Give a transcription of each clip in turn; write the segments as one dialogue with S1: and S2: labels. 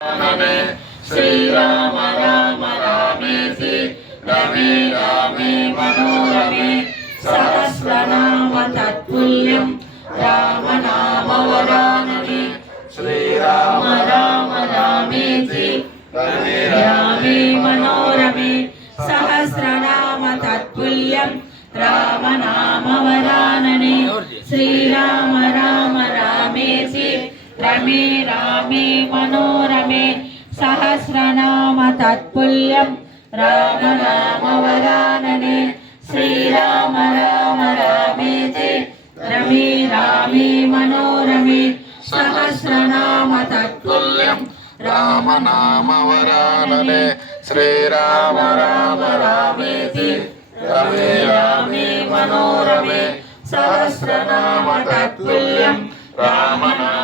S1: रमे श्रीराम राम रामेति रमे रामे मनोरमे सहस्रनाम तत्तुल्यं रामनामवरानने श्रीराम राम रामेति रमे रामे मनोरमे सहस्रनाम तत्तुल्यं रामनामवरानने श्रीराम राम రమే రామే మనోరమే సహస్రనామ తత్పుల్యం రామ నామ వరాననే శ్రీరామ రామ రామేతి రమే రామే మనోరమే సహస్రనామ తత్పుల్యం రామ నామ వరాననే శ్రీరామ రామ రామేతి రమే రామే మనోరమే సహస్రనామ తత్పుల్యం రామ నామ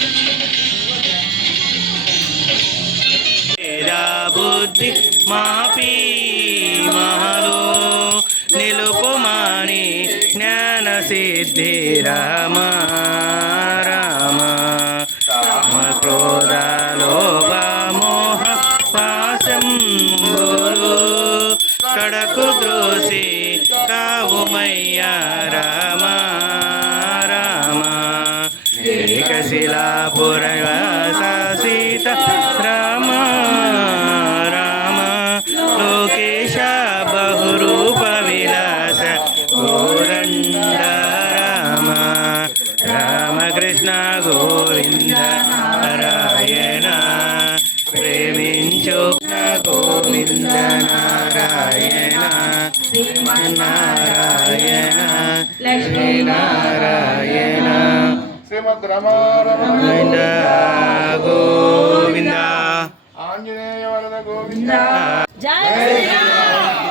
S2: బుద్ధి మాపి మహలో. నిలుపుమాని జ్ఞాన సిద్ధి రామ రామ. రామ క్రోధ లోభ మోహ పాశంబులు కడకు ద్రోసి కావుమయ్యా రామ రామ. ఏకశిలా పురగా రామకృష్ణ గోవింద నారాయణ. ప్రేమించు గోవింద నారాయణ.
S1: నారాయణ.
S2: లక్ష్మీ నారాయణ.
S3: శ్రీమద్ రమారమణ
S2: గోవింద గోవింద.
S3: ఆంజనేయ వరద గోవింద.
S1: జై శ్రీరామ్.